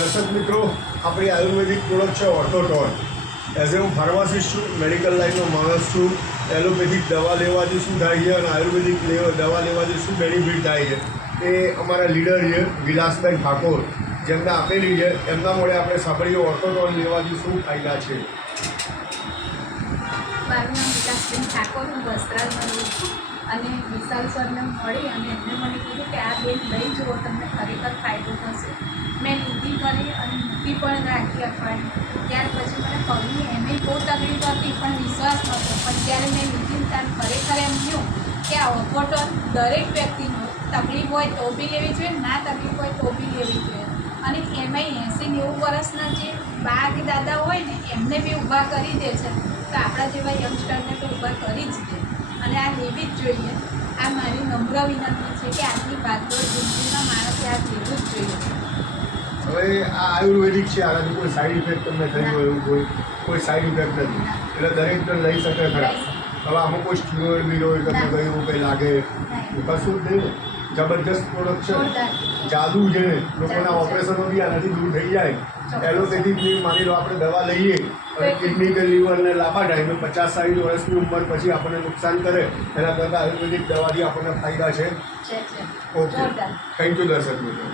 દર્શક મિત્રો, આપણી આયુર્વેદિક પ્રોડક્ટ છે ઓર્થોટોન. એઝ એ હું ફાર્માસિસ્ટ છું, મેડિકલ લાઇનનો માણસ છું. એલોપેથિક દવા લેવાથી શું થાય છે અને આયુર્વેદિક દવા લેવાથી શું બેનિફિટ થાય છે એ અમારા લીડર છે વિલાસબેન ઠાકોર, જેમને આપેલી છે. એમના મળે આપણે સાંભળીએ ઓર્થોટોન લેવાથી શું ફાયદા છે. મારું નામ વિલાસબેન ઠાકોર, હું વસ્ત્રાલમાં રહું છું અને વિશાલ સરને મળી અને એમને મને કીધું કે આ બેન લઈ જુઓ, તમને ખરેખર ફાયદો થશે. મેં લીધી કરી અને મૂકી પણ રાખી અઠવાડિયે. ત્યાર પછી મને પગની એમે બહુ તકલીફ હતી પણ વિશ્વાસ નહોતો. પણ જ્યારે મેં લીધી ત્યારે ખરેખર એમ થયું કે આ ઓર્થોટોન દરેક વ્યક્તિનો તકલીફ હોય તો બી લેવી જોઈએ, ના તકલીફ હોય તો બી લેવી જોઈએ. અને એમાંય 80-90 વર્ષના જે બા કે દાદા હોય ને એમને બી ઊભા કરી દે છે, તો આપણા જેવા યંગસ્ટરને તો ઊભા કરી જ દે અને આ લેવી જ જોઈએ. આ મારી નમ્ર વિનંતી છે કે આજની ભાગદોડ જિંદગીમાં માણસે આ લેવું જ જોઈએ. હવે આ આયુર્વેદિક છે, આનાથી કોઈ સાઈડ ઇફેક્ટ તમને થઈ હોય એવું કોઈ સાઈડ ઇફેક્ટ નથી, એટલે દરેક જણ લઈ શકે ખરા. હવે આમાં કોઈ સ્ટીરોઇડ બીરોઇડ તમને કયું કંઈ લાગે કશું જ નહીં. જબરજસ્ત પ્રોડક્ટ છે, જાદુ છે. લોકોના ઓપરેશનો બી આનાથી દૂર થઈ જાય. એલોપેથિકની માની લો આપણે દવા લઈએ અને કિડની કે લીવરને લાંબા ટાઈમે 50-60 વર્ષની ઉંમર પછી આપણને નુકસાન કરે, એના કરતાં આયુર્વેદિક દવાથી આપણને ફાયદા છે. ઓકે, થેન્ક યુ દર્શક મિત્રો.